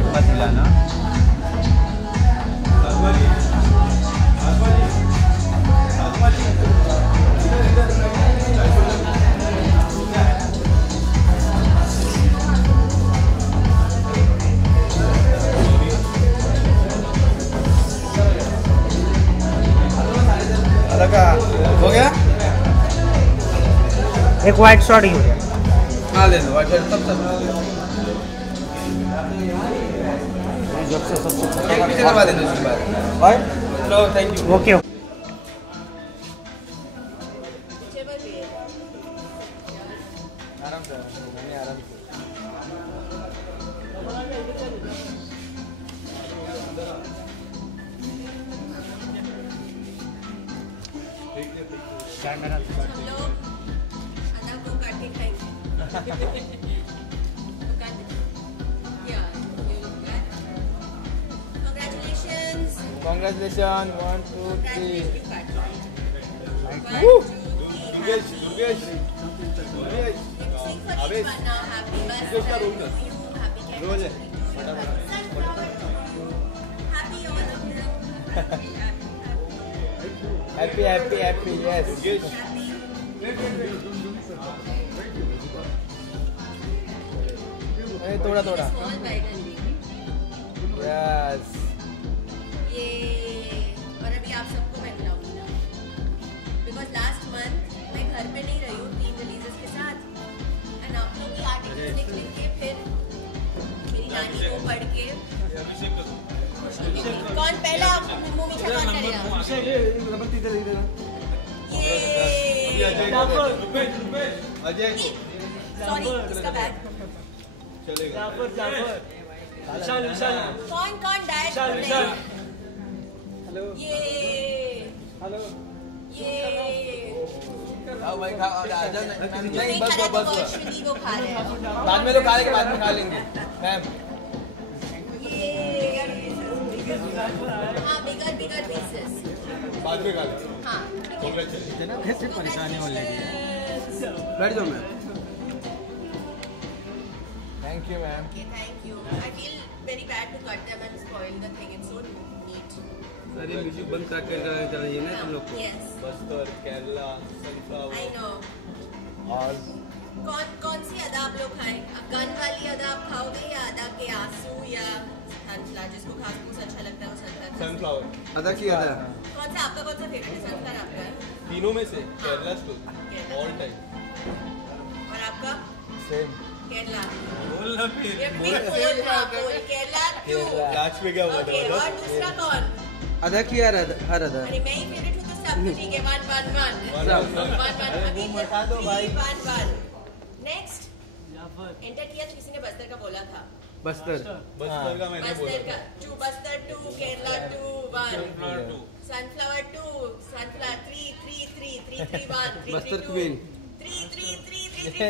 Life का दिलाना। हो गया? एक वाइट शॉट ही हो गया। हाँ ले लो वाइट शॉट सब एक पीछे करवा देना उसके बाद। लो थैंक यू। ओके आराम से आराम से। हम लोग अदा को काटे खाएंगे। Congratulations 1 2 3 Happy yes थोड़ा थोड़ा यस ये और अभी आप सबको मैं खिलाऊंगी ना, बिकॉज लास्ट मंथ मैं घर पे नहीं रही हूँ 3 रिलीजेस के साथ, एंड आप लोग की आर्टिकल्स लिख के फिर मेरी नानी को पढ़ के कौन पहला मुंह मीठा कौन करेगा? ये अजय को सॉरी इसका बैग कौन डायट हेलो ये खाओ भाई खाओ आजा नहीं बस वो बस खा रहे हैं। बाद में लोग खा लेंगे बाद में खा लेंगे मैम हाँ बिगर पीसेस बाद में खा लेंगे हाँ कांग्रेचुलेशन कैसे परेशानी हो लगी? बैठ जाओ ma'am thank you ma'am thank you. I feel very bad to cut them and spoil the thing, it's so neat. अरे म्यूजिक बंद करके चाहिए ना तुम लोग को yes Bastar Kerala sunflower I know. और कौन सी अदा आप लोग खाएं? अब गन वाली अदा आप खाओगे या अदा के आंसू या सनफ्लावर, जिसको घास अच्छा लगता है वो सनफ्लावर अदा की अदा कौन सा आपका फेवरेट है? सनफ्लावर आपका है? तीनों में से केरला स्टोरी ऑल टाइम और आपका? सेम केरला। बोल ना फिर बोल केरला 2 लास्ट में क्या हुआ ओके, और दूसरा कौन? अदा की हर अदा अरे मैं ही फेवरेट हूँ तो सब ठीक है। 1 अभी बता दो भाई 1 नेक्स्ट एंटर किया तो किसी ने बस्तर का बोला था। बस्तर का मैंने बोला बस्तर का 2 Bastar 2 Kerala 2 1 sunflower 2 sunflower 3 1 Bastar queen 3 4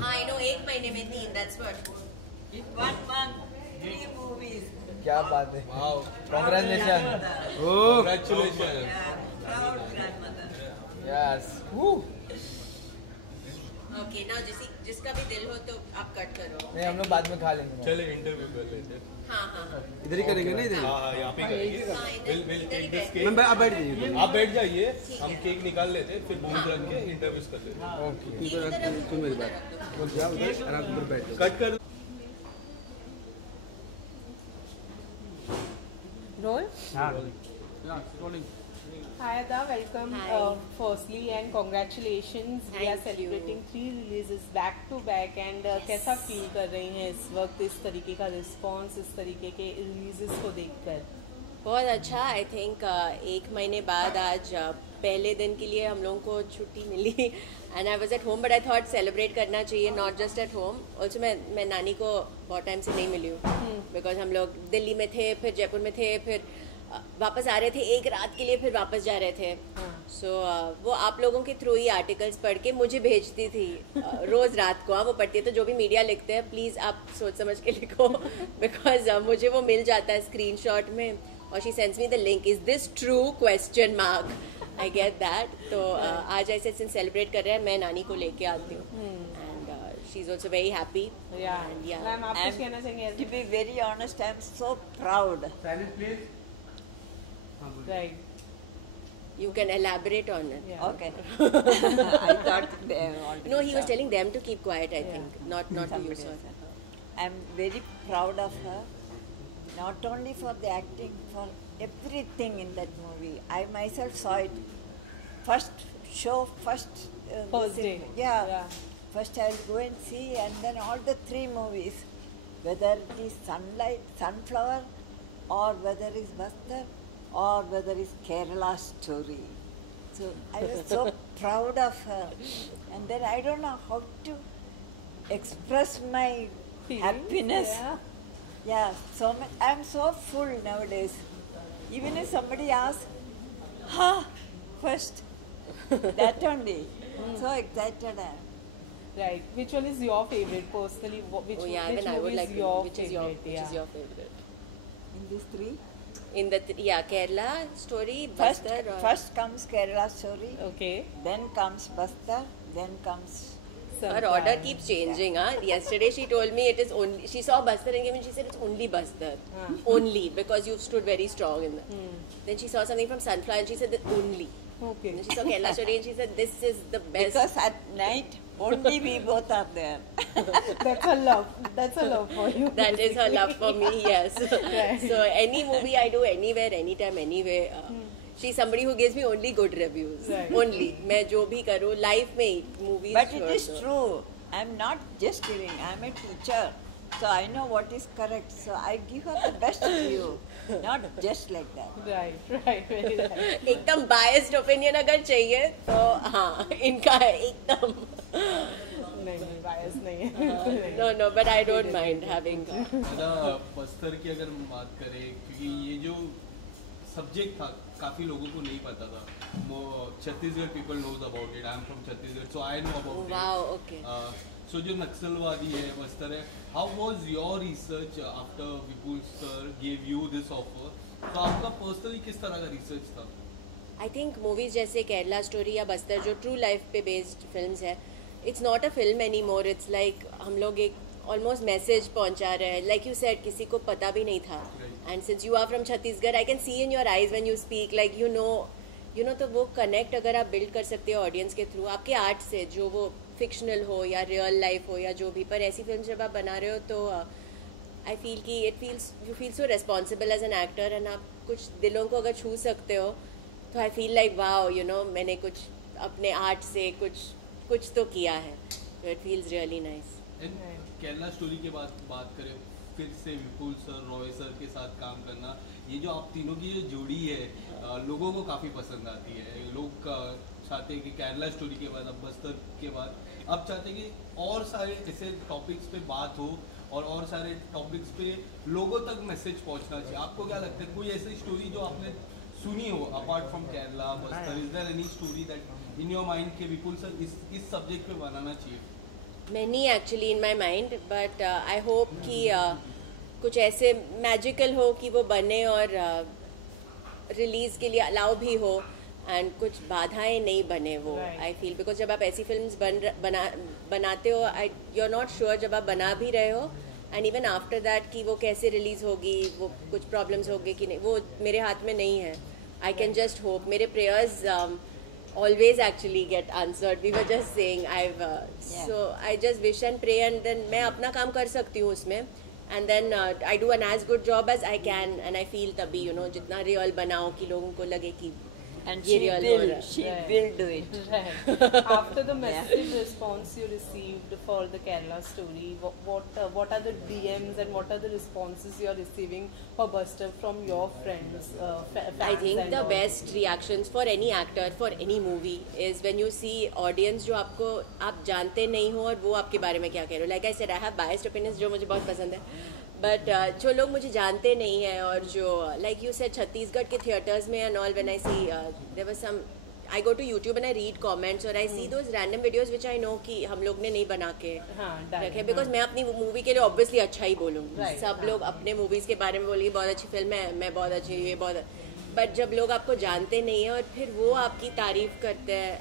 हाँ आई नो 1 महीने में 3 दैट्स व्हाट 1 month 3 movies। क्या बात है wow congratulation congratulation yes okay now जिसका भी दिल हो तो आप कट करो। नहीं हम लोग बाद में खा लेंगे चले इंटरव्यू कर लेते हाँ इधर ही करेंगे ना इधर हाँ मैम आप बैठ जाइए आप बैठ जाइए हम केक निकाल लेते फिर भूख रख के इंटरव्यूज कर लेते ओके सुन मेरी बात जाओ उधर आराम से बैठ कट कर Roll? Yeah, rolling. Hi Ada, welcome. Hi. Firstly and congratulations. We are Thank celebrating 3 releases back to back and कैसा फील कर रही हैं इस वक्त इस तरीके का रिस्पॉन्स इस तरीके के रिलीजेस को देखकर? बहुत अच्छा। आई थिंक 1 महीने बाद आज पहले दिन के लिए हम लोगों को छुट्टी मिली and I was at home but I thought celebrate करना चाहिए not just at home also. मैं नानी को बहुत टाइम से नहीं मिली हूँ बिकॉज हम लोग दिल्ली में थे फिर जयपुर में थे फिर वापस आ रहे थे एक रात के लिए फिर वापस जा रहे थे। सो वो आप लोगों के थ्रू ही आर्टिकल्स पढ़ के मुझे भेजती थी रोज़ रात को। वो पढ़ती है तो जो भी मीडिया लिखते हैं प्लीज़ आप सोच समझ के लिखो बिकॉज मुझे वो मिल जाता है स्क्रीनशॉट में और she sends me the link is this true ? I get that. तो आज ऐसे सेलिब्रेट कर रहे हैं, मैं नानी को लेके आती हूँ and she's also very happy. Yeah. And yeah. Ma'am आप कुछ कहना चाहेंगे? To be very honest, I am so proud. Silent please. Right. You can elaborate on it. Yeah. Okay. I thought they already No, he was saw. telling them to keep quiet. I think not to you. Somebody Sorry. else. I'm very proud of her, not only for the acting, for everything in that movie. I myself saw it first show, first First day. Yeah. First I'll go and see, and then all the 3 movies, whether it is Sunlight, Sunflower, or whether it is Bastar, or whether it is Kerala Story. So I was so proud of her, and then I don't know how to express my Feelings? happiness. Yeah. Yeah, so much. I'm so full nowadays. Even if somebody asks, first, that only. So excited I am. Right. Which one is your favorite personally? Which, Oh yeah, which even I would movie like is to your know which is your favorite? which is your favorite. In these 3, In the Kerala story, first, Bastar or first comes Kerala Story, Okay. then comes Bastar, then comes. her order keeps changing. Yesterday she told me it is only, she saw Bastar and came and she said it's only Bastar. Only because you've stood very strong in that. Then she saw something from Sunflower and she said that only. Okay. Then she saw Kerala story and she said this is the best. Because at night, only we both are there. That's a love. That's a love for you. That is her love for me, yes. Right. So any movie I do anywhere, anytime, anywhere. She's somebody who gives me only good reviews. Right. Only. मैं जो भी करूँ life में movies. But it is true. I'm not just giving, I'm a teacher. So I know what is correct. So I give her the best review. Not just like that. Right. Right. Very right. एकदम biased opinion अगर चाहिए तो हाँ इनका है एकदम. नहीं bias नहीं है. No, but I don't mind having. Bastar की अगर हम बात करें, क्योंकि ये जो सब्जेक्ट था काफ़ी लोगों को नहीं पता था. Chhattisgarh people knows about it. I am from Chhattisgarh, so I know about it. Wow, okay. So जो नक्सलवादी है बस्तर है, how was your research after Vipul sir gave you this offer? तो आपका पर्सनली किस तरह का रिसर्च था? आई थिंक मूवीज जैसे केरला स्टोरी या बस्तर जो ट्रू लाइफ पे बेस्ड फिल्म्स है, it's not a film any more. It's like हम लोग एक ऑलमोस्ट मैसेज पहुंचा रहे हैं. लाइक यू सेड किसी को पता भी नहीं था. And since you are from Chhattisgarh, I can see in your eyes when you speak, like you know तो वो कनेक्ट अगर आप बिल्ड कर सकते हो ऑडियंस के थ्रू आपके आर्ट से, जो वो फिक्शनल हो या रियल लाइफ हो या जो भी. पर ऐसी फिल्म जब आप बना रहे हो तो आई फील कि you feel so responsible as an actor, and आप कुछ दिलों को अगर छू सकते हो तो आई फील लाइक वाओ मैंने कुछ अपने आर्ट से कुछ तो किया है. तो it feels really nice. And Kerala story के बाद बात करें, फिर से विपुल सर, रॉय सर के साथ काम करना, ये जो आप तीनों की जो जोड़ी है लोगों को काफ़ी पसंद आती है. लोग चाहते हैं कि केरला स्टोरी के बाद, अब बस्तर के बाद, अब चाहते हैं कि और सारे ऐसे टॉपिक्स पे बात हो और सारे टॉपिक्स पे लोगों तक मैसेज पहुंचना चाहिए. आपको क्या लगता है, कोई ऐसी स्टोरी जो आपने सुनी हो apart from Kerala Bastar, is there any story that in your mind कि विपुल सर इस सब्जेक्ट पे बनाना चाहिए? Many actually in my mind, but I hope कि कुछ ऐसे मैजिकल हो कि वो बने और रिलीज़ के लिए अलाउ भी हो, एंड कुछ बाधाएं नहीं बने वो. आई फील बिकॉज जब आप ऐसी फिल्म्स बनाते हो, यू आर नॉट श्योर जब आप बना भी रहे हो, एंड इवन आफ्टर दैट कि वो कैसे रिलीज़ होगी, वो कुछ प्रॉब्लम्स होंगे कि नहीं, वो मेरे हाथ में नहीं है. I can just hope. मेरे prayers always actually get answered. We were just saying so I just wish and pray, and then मैं अपना काम कर सकती हूँ उसमें, and then I do an as good job as I can, and I feel तभी जितना real बनाओ कि लोगों को लगे कि And ये she real हो रहा है. she Right. will do it. Right. After the message response you received for the Kerala story, what are the DMs and what are the responses you are receiving for Buster from your friends? Fans I think and the all? best reactions for any actor, for any movie, is when you see audience जो आप जानते नहीं हो और वो आपके बारे में क्या कह रहे हो. Like I said, I have biased opinions जो मुझे बहुत पसंद है. बट जो लोग मुझे जानते नहीं हैं और जो लाइक यू सेड छत्तीसगढ़ के थिएटर्स में and all, when I see there was some, I go to YouTube and I read comments और I see those random videos which I know कि हम लोग ने नहीं बना के रखे, बिकॉज मैं अपनी मूवी के लिए ऑब्वियसली अच्छा ही बोलूँगी. सब लोग अपने मूवीज़ के बारे में बोलेंगे बहुत अच्छी फिल्म है, मैं बहुत अच्छी, ये बहुत, बट जब लोग आपको जानते नहीं हैं और फिर वो आपकी तारीफ करते हैं,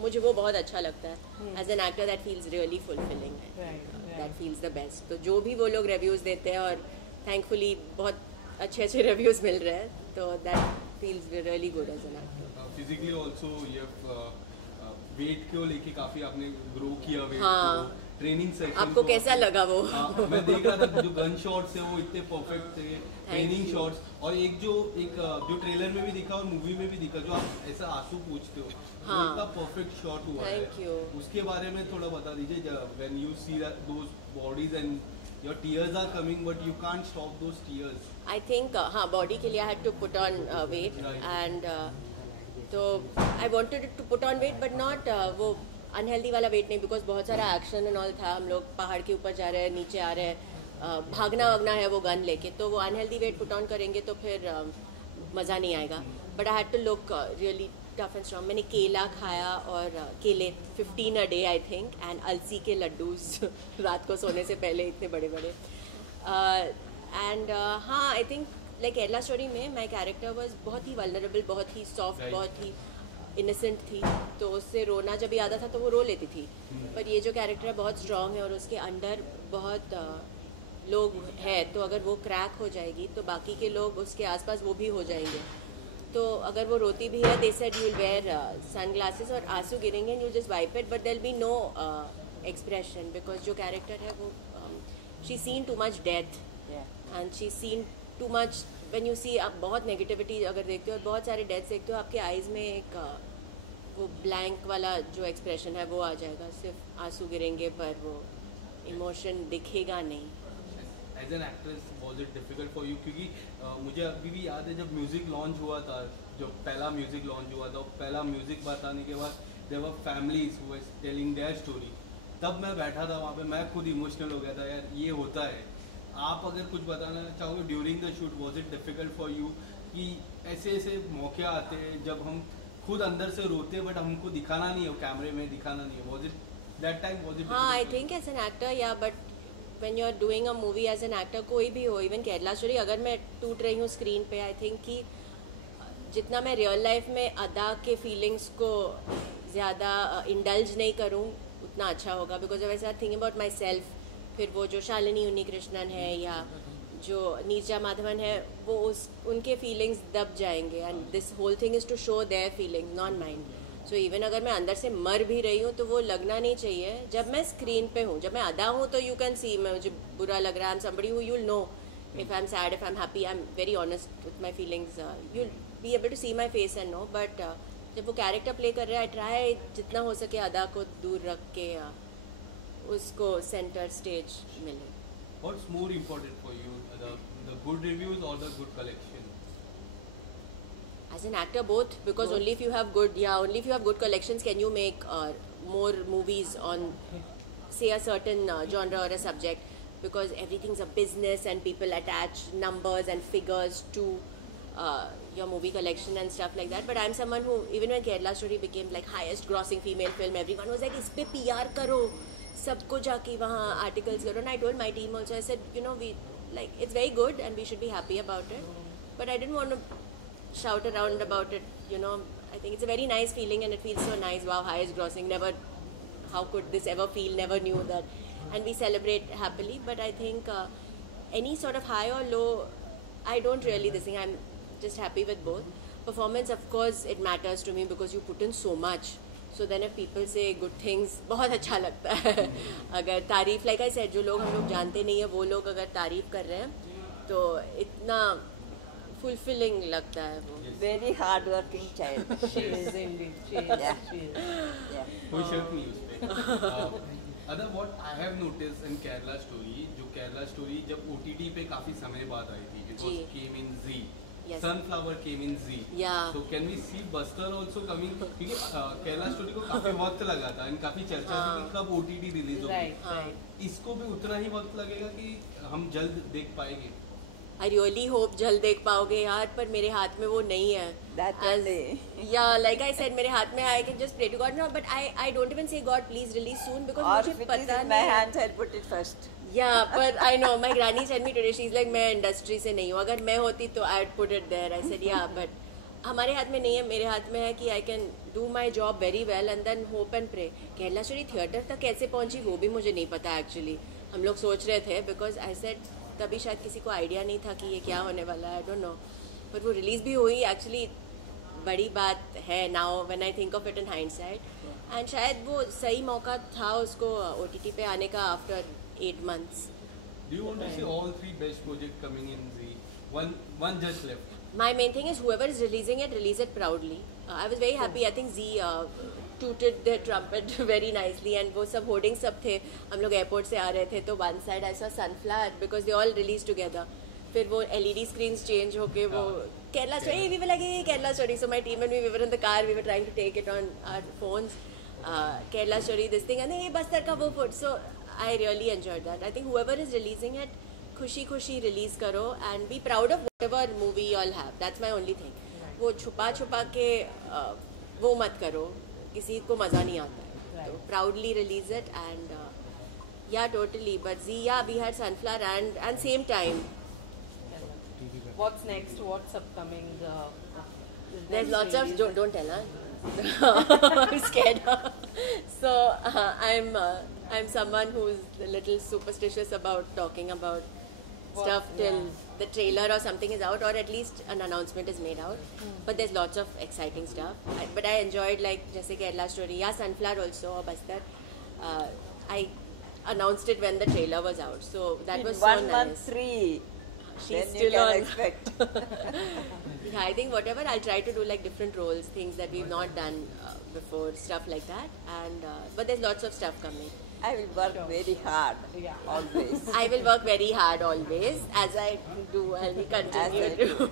मुझे वो बहुत अच्छा लगता है. As an actor that feels really fulfilling, that feels the best. तो जो भी वो लोग रिव्यूज़ देते हैं, और थैंकफुली बहुत अच्छे अच्छे रिव्यूज़ मिल रहे हैं, तो that feels really good as an actor. Physically also ये वेट को लेके काफी आपने ग्रो किया, वेट हाँ. को, ट्रेनिंग सेशन आपको कैसा लगा वो? हाँ, मैं देख रहा था जो गन शॉट्स है वो इतने परफेक्ट थे, ट्रेनिंग you. शॉट्स, और एक जो ट्रेलर में भी दिखा और मूवी में भी दिखा, जो आप ऐसा आंसू पूछते हो, हाँ. वो इतना परफेक्ट शॉट हुआ Thank है. you. उसके बारे में थोड़ा बता दीजिए. When you see those bodies and your tears are coming but you can't stop those tears. I think हाँ, बॉडी के लिए I had to put on weight, and तो I wanted to put on weight but not वो unhealthy वाला weight नहीं, because बहुत सारा action and all था. हम लोग पहाड़ के ऊपर जा रहे हैं, नीचे आ रहे हैं, भागना वागना है वो गन लेके, तो वो अनहेल्दी वेट पुट ऑन करेंगे तो फिर मज़ा नहीं आएगा. But I had to look really tough and strong. मैंने केला खाया, और केले 15 a day I think, and अलसी के लड्डूज रात को सोने से पहले, इतने बड़े बड़े. एंड हाँ, I think like Kerala story में माई कैरेक्टर वॉज बहुत ही वल्नरेबल, बहुत ही सॉफ्ट, बहुत ही इनोसेंट थी, तो उससे रोना जब भी आता था तो वो रो लेती थी. पर ये जो कैरेक्टर है बहुत स्ट्रॉन्ग है, और उसके अंदर बहुत लोग हैं, तो अगर वो क्रैक हो जाएगी तो बाकी के लोग उसके आसपास वो भी हो जाएंगे. तो अगर वो रोती भी है, they said you will wear sun glasses, और आंसू गिरेंगे and you just wipe it, but there will be no expression, because जो कैरेक्टर है वो she seen too much death, and she seen too much. When you see, आप बहुत negativity अगर देखते हो और बहुत सारे डेथ्स देखते हो, आपके आइज़ में एक वो ब्लैंक वाला जो एक्सप्रेशन है वो आ जाएगा. सिर्फ आंसू गिरेंगे पर वो इमोशन दिखेगा नहीं. As an actress was it difficult for you? क्योंकि मुझे अभी भी याद है जब म्यूज़िक लॉन्च हुआ था, जब पहला म्यूज़िक लॉन्च हुआ था, पहला म्यूज़िक बताने के बाद there were families who was telling their story. तब मैं बैठा था वहाँ पे, मैं खुद इमोशनल हो गया था, यार ये होता है. आप अगर कुछ बताना चाहोगे during the shoot, was it difficult for you कि ऐसे ऐसे मौके आते हैं जब हम खुद अंदर से रोते हैं बट हमको दिखाना नहीं है, कैमरे में दिखाना नहीं है? Was it that time, was it? हाँ, I think as an actor yeah, but when you are doing a movie as an actor, कोई भी हो, इवन केरला स्टोरी, अगर मैं टूट रही हूँ स्क्रीन पे, आई थिंक कि जितना मैं रियल लाइफ में अदा के फीलिंग्स को ज़्यादा इंडल्ज नहीं करूँ उतना अच्छा होगा. Because I was thinking about my self, फिर वो जो शालिनी उन्नीकृष्णन है या जो नीरजा माधवन है, वो उनके फीलिंग्स दब जाएंगे, and this whole thing is to show their feelings, not mind. So even अगर मैं अंदर से मर भी रही हूँ तो वो लगना नहीं चाहिए जब मैं स्क्रीन पे हूँ. जब मैं अदा हूँ तो यू कैन सी, मैं मुझे बुरा लग रहा है, I am somebody who you will know if I am sad, if I am happy, I am very honest with my feelings, you will be able to see my face and know. But जब वो character play कर रहे हैं, I try जितना हो सके अदा को दूर रख के उसको सेंटर स्टेज मिले. What's more important for you, the good reviews or the good collection? As an actor, both, because only if you have good collections can you make more movies on, say, a certain genre or a subject, because everything's a business and people attach numbers and figures to your movie collection and stuff like that. But I'm someone who, even when Kerala Story became like highest grossing female film, everyone was like, इस पे PR करो, सबको जाके वहाँ articles करो. And I told my team also, I said, you know, we like, it's very good and we should be happy about it, but I didn't want to shout around about it, you know. I think it's a very nice feeling and it feels so nice. Wow, highest grossing, never, how could this ever feel, never knew that. And we celebrate happily, but I think any sort of high or low, I don't really this thing. I'm just happy with both. Performance, of course, it matters to me because you put in so much. So then if people say good things, बहुत अच्छा लगता है. अगर तारीफ, like I said, जो लोग हम लोग जानते नहीं है वो लोग अगर तारीफ कर रहे हैं तो इतना fulfilling लगता है वो. Very hard working child. She is indeed. She is. Yeah. She is. Yeah. कोई शक नहीं उस पे. Other what I have noticed in Kerala Story, जो Kerala Story जब OTT पे काफी समय बाद आई थी, it was came in Z. Yes. Sunflower came in Z. Yeah. So can we see Buster also coming? क्योंकि केरला स्टोरी को काफी वक्त लगा था, and काफी चर्चा थी कि कब OTT रिलीज होगी. Right. Right. इसको भी उतना ही वक्त लगेगा कि हम जल्द देख पाएंगे? I really hope जल्द देख पाओगे यार, पर मेरे हाथ में वो नहीं है. That only. Yeah, like I said, मेरे हाथ में I can just pray to God now, but I don't even say God please release soon because Or मुझे if it is पता in my नहीं. hands, I'll put it first. Yeah, but I know my granny said me today. She's like, मैं industry से नहीं हूँ. अगर मैं होती तो I'd put it there. I said yeah, but हमारे हाथ में नहीं है. मेरे हाथ में है कि I can do my job very well and then hope and pray. Kerala story theatre तक कैसे पहुँची वो भी मुझे नहीं पता एक्चुअली. हम लोग सोच रहे थे because I said तभी शायद किसी को आइडिया नहीं था कि ये क्या होने वाला है. I don't know. But वो रिलीज भी हुई एक्चुअली. बड़ी बात है now when I think of it in hindsight. And शायद वो सही मौका था उसको OTT पे आने का after 8 months. Do you want to see all three best projects coming in Z? One just left. My main thing is whoever is releasing it, release it proudly. I was very happy. I think Z tooted their trumpet very nicely and वो सब hoardings सब थे. हम लोग airport से आ रहे थे तो one side I saw Sunflower because they all released together. फिर वो LED screens change होके वो Kerala story. We were like hey, Kerala story. So my team and we were in the car. We were trying to take it on our phones. Kerala story, this thing, and hey, Bastar ka wo food. So I really enjoyed that. I think whoever is releasing it, खुशी release करो and be proud of whatever movie you all have. That's my only thing. वो छुपा के वो मत करो. किसी को मज़ा नहीं आता है. तो proudly release it and yeah, totally. But Z, yeah, we had Sunflower and same time. What's next? What's upcoming? There's lots of don't tell her. I'm scared. So I'm someone who's a little superstitious about talking about stuff till the trailer or something is out or at least an announcement is made out. But there's lots of exciting stuff. But I enjoyed like जैसे Kerala story, yeah, Sunflower also or Bastar. I announced it when the trailer was out, so that was so one nice. month free. She's Then still you can on. expect. Yeah, I think whatever I'll try to do like different roles, things that we've not done before, stuff like that. And but there's lots of stuff coming. I will work very hard. Yeah. Always. I will work very hard always, as I do. I will continue As I to.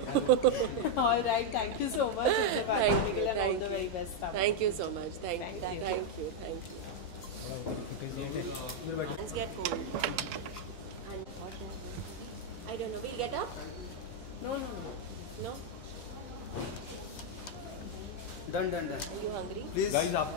All right. Thank you so much. It's a Thank you, practical and all thank the you. very best stuff. Thank you so much. Thank you. Thank Thank you. Thank you. Hands get cold. And I don't know. We'll get up. No. No. Done. Are you hungry? Guys, आप